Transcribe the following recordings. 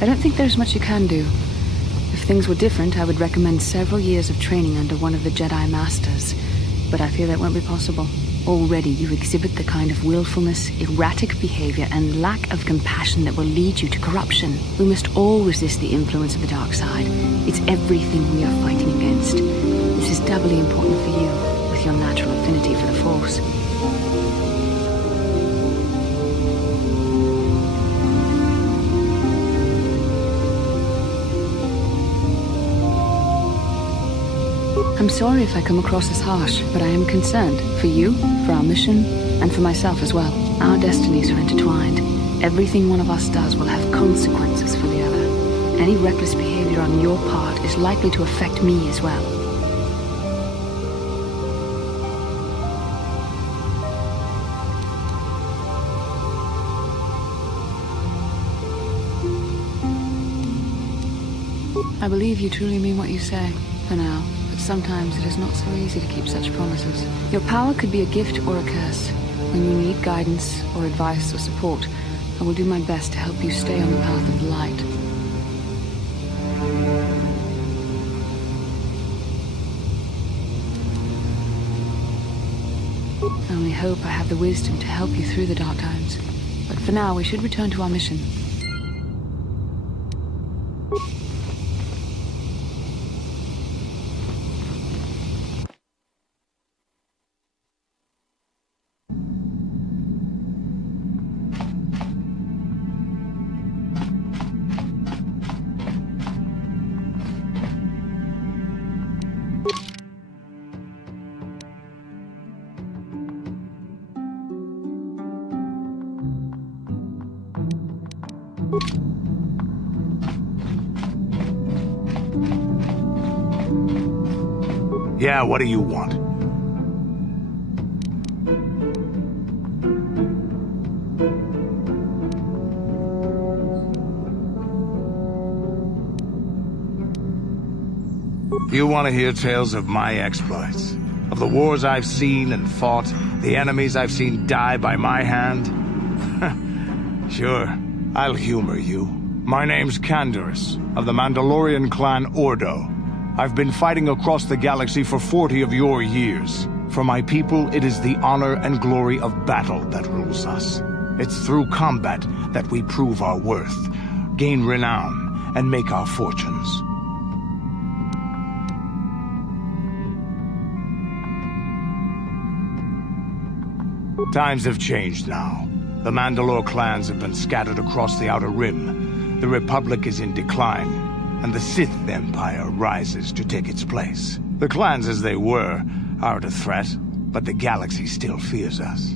I don't think there's much you can do. If things were different, I would recommend several years of training under one of the Jedi Masters. But I fear that won't be possible. Already you exhibit the kind of willfulness, erratic behavior, and lack of compassion that will lead you to corruption. We must all resist the influence of the dark side. It's everything we are fighting against. This is doubly important for you, with your natural affinity for the Force. I'm sorry if I come across as harsh, but I am concerned. For you, for our mission, and for myself as well. Our destinies are intertwined. Everything one of us does will have consequences for the other. Any reckless behavior on your part is likely to affect me as well. I believe you truly mean what you say, for now. But sometimes it is not so easy to keep such promises. Your power could be a gift or a curse. When you need guidance or advice or support, I will do my best to help you stay on the path of light. I only hope I have the wisdom to help you through the dark times. But for now, we should return to our mission. Yeah, what do you want? You want to hear tales of my exploits? Of the wars I've seen and fought, the enemies I've seen die by my hand? Sure, I'll humor you. My name's Canderous, of the Mandalorian clan Ordo. I've been fighting across the galaxy for 40 of your years. For my people, it is the honor and glory of battle that rules us. It's through combat that we prove our worth, gain renown, and make our fortunes. Times have changed now. The Mandalore clans have been scattered across the Outer Rim. The Republic is in decline, and the Sith Empire rises to take its place. The clans as they were aren't a threat, but the galaxy still fears us.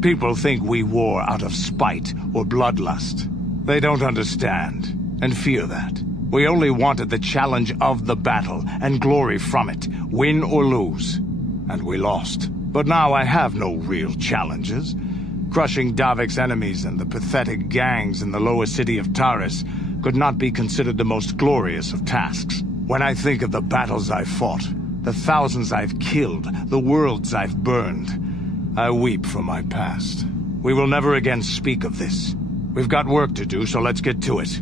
People think we war out of spite or bloodlust. They don't understand, and fear that. We only wanted the challenge of the battle, and glory from it, win or lose. And we lost. But now I have no real challenges. Crushing Davik's enemies and the pathetic gangs in the lower city of Taris could not be considered the most glorious of tasks. When I think of the battles I've fought, the thousands I've killed, the worlds I've burned, I weep for my past. We will never again speak of this. We've got work to do, so let's get to it.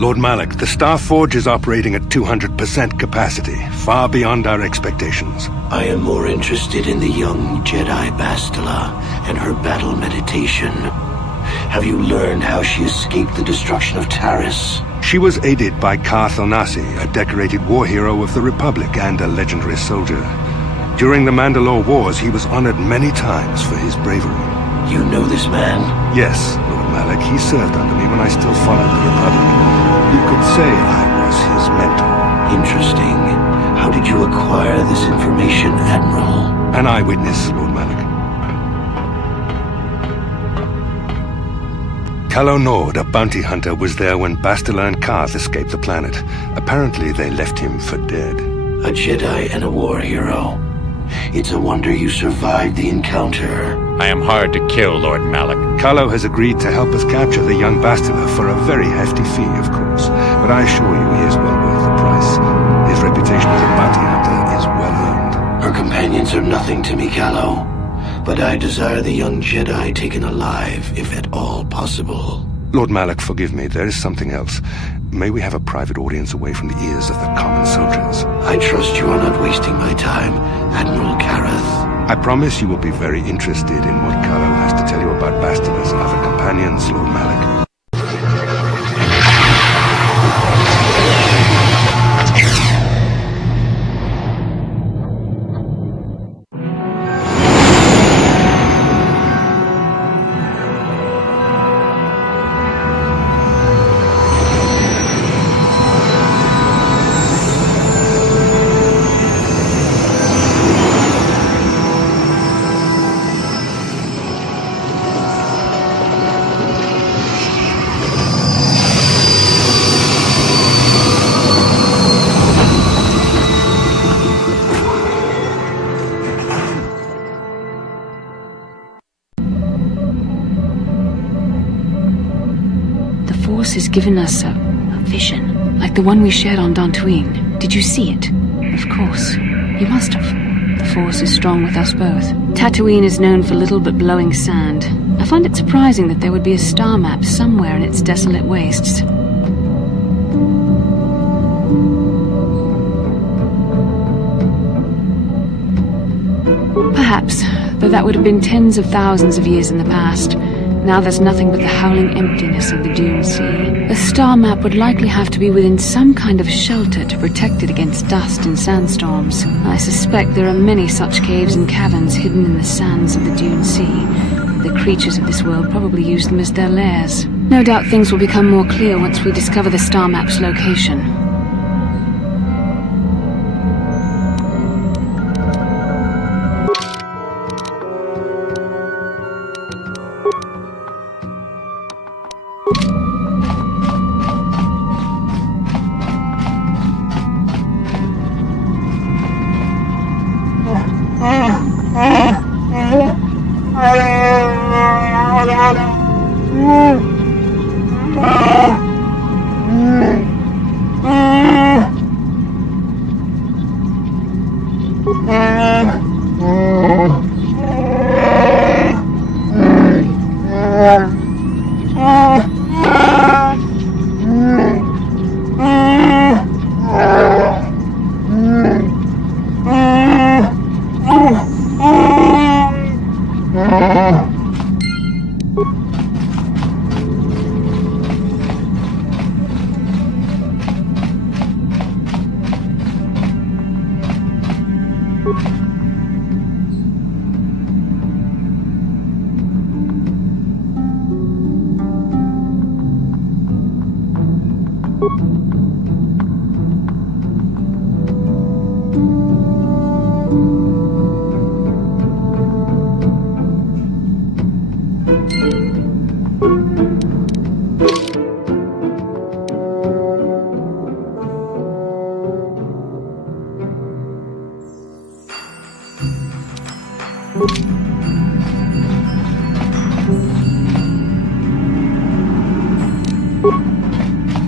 Lord Malik, the Star Forge is operating at 200% capacity, far beyond our expectations. I am more interested in the young Jedi Bastila and her battle meditation. Have you learned how she escaped the destruction of Taris? She was aided by Karth Onasi, a decorated war hero of the Republic and a legendary soldier. During the Mandalore Wars, he was honored many times for his bravery. You know this man? Yes, Lord Malik. He served under me when I still followed the Republic. You could say I was his mentor. Interesting. How did you acquire this information, Admiral? An eyewitness, Lord Malik. Calo Nord, a bounty hunter, was there when Bastila and Karth escaped the planet. Apparently, they left him for dead. A Jedi and a war hero. It's a wonder you survived the encounter. I am hard to kill, Lord Malik. Calo has agreed to help us capture the young Bastila for a very hefty fee, of course. But I assure you he is well worth the price. His reputation as a bounty hunter is well earned. Her companions are nothing to me, Calo. But I desire the young Jedi taken alive, if at all possible. Lord Malik, forgive me. There is something else. May we have a private audience away from the ears of the common soldiers? I trust you are not wasting my time, Admiral Karath. I promise you will be very interested in what Calo has to tell you about Bastila's other companions, Lord Malik. Has given us a vision, like the one we shared on Dantooine. Did you see it? Of course. You must have. The Force is strong with us both. Tatooine is known for little but blowing sand. I find it surprising that there would be a star map somewhere in its desolate wastes. Perhaps, though that would have been tens of thousands of years in the past. Now there's nothing but the howling emptiness of the Dune Sea. A star map would likely have to be within some kind of shelter to protect it against dust and sandstorms. I suspect there are many such caves and caverns hidden in the sands of the Dune Sea. The creatures of this world probably use them as their lairs. No doubt things will become more clear once we discover the star map's location.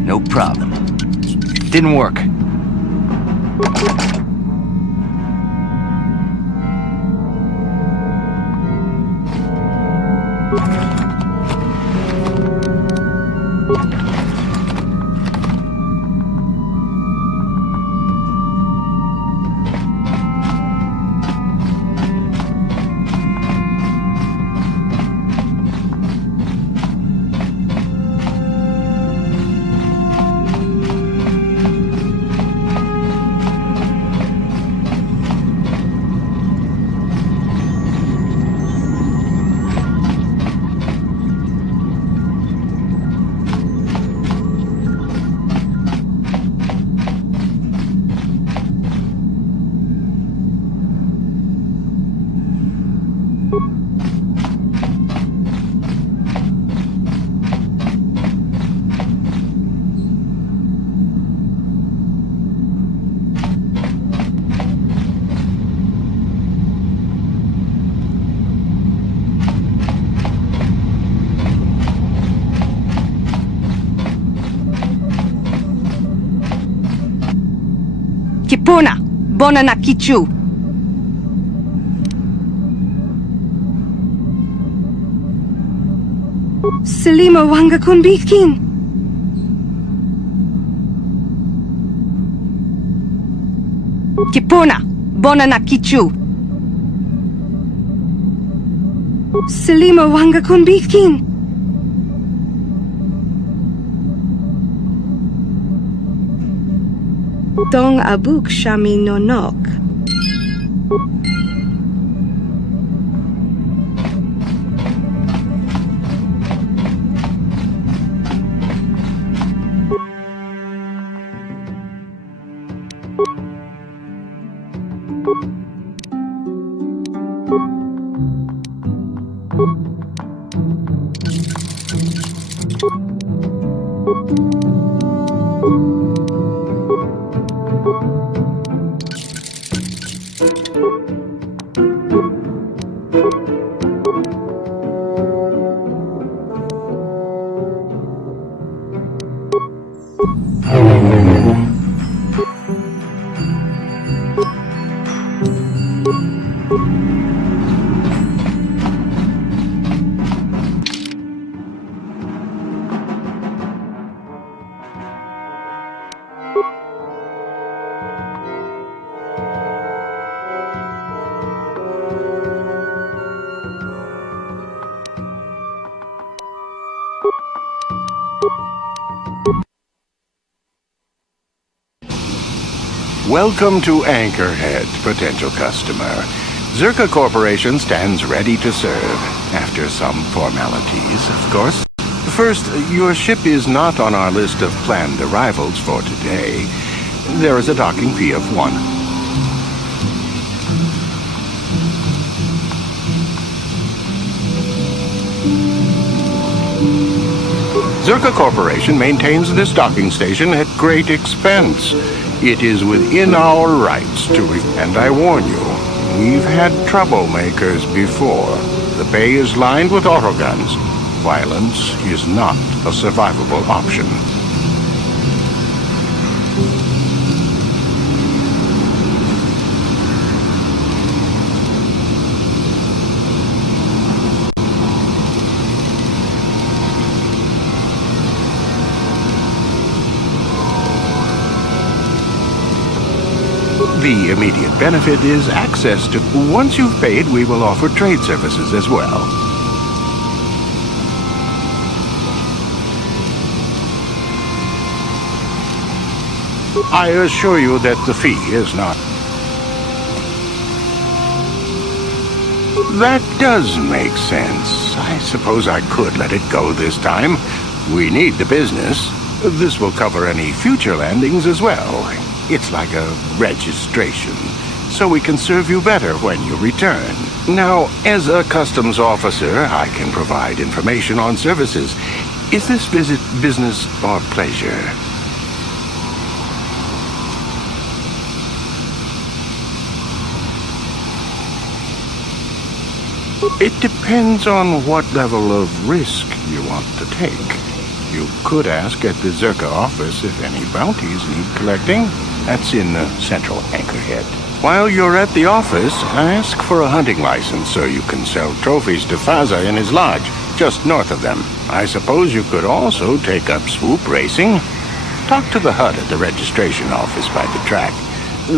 No problem. Didn't work. Kipuna, bona na kichu. Selima wanga kunbitkin. Kipuna, bona na kichu. Selima wanga kunbitkin. Dong abuk shami nonok. Welcome to Anchorhead, potential customer. Zerka Corporation stands ready to serve. After some formalities, of course. First, your ship is not on our list of planned arrivals for today. There is a docking fee of 1. Zerka Corporation maintains this docking station at great expense. It is within our rights to and I warn you, we've had troublemakers before. The bay is lined with autoguns. Violence is not a survivable option. The immediate benefit is access to... Once you've paid, we will offer trade services as well. I assure you that the fee is not... That does make sense. I suppose I could let it go this time. We need the business. This will cover any future landings as well. It's like a registration, so we can serve you better when you return. Now, as a customs officer, I can provide information on services. Is this visit business or pleasure? It depends on what level of risk you want to take. You could ask at the Zerka office if any bounties need collecting. That's in central Anchorhead. While you're at the office, ask for a hunting license so you can sell trophies to Faza in his lodge, just north of them. I suppose you could also take up swoop racing. Talk to the HUD at the registration office by the track.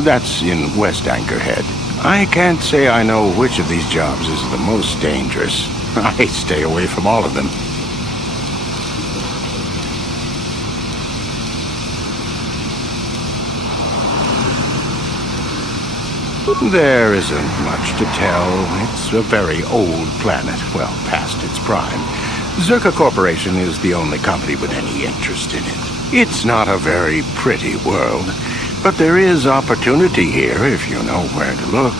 That's in West Anchorhead. I can't say I know which of these jobs is the most dangerous. I stay away from all of them. There isn't much to tell. It's a very old planet, well past its prime. Zerka Corporation is the only company with any interest in it. It's not a very pretty world, but there is opportunity here if you know where to look.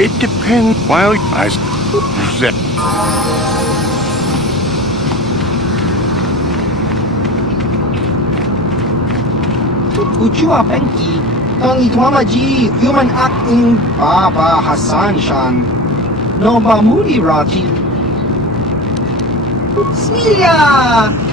It depends. While I said. Kuchua Penki, Tangi Twamaji, human acting Baba Hassan Shan, Noma Moody Rati. Smilia!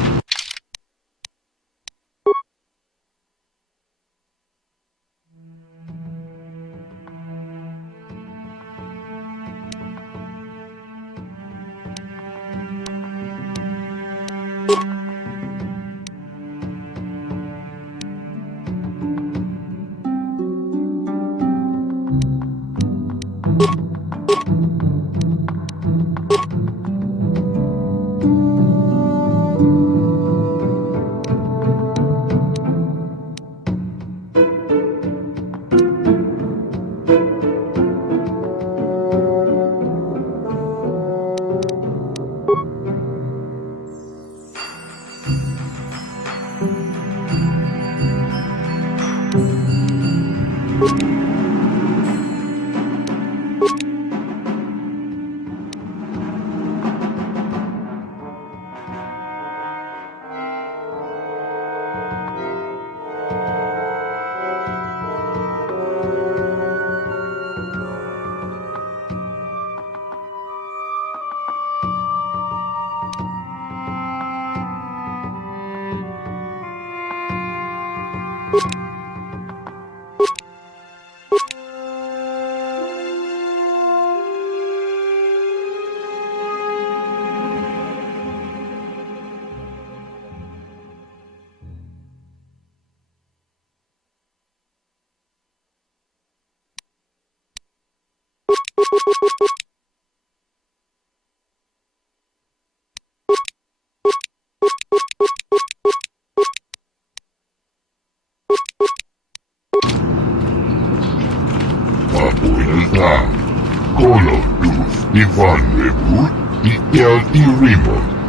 Color Tooth, Ivan Rebut, y el Rimo.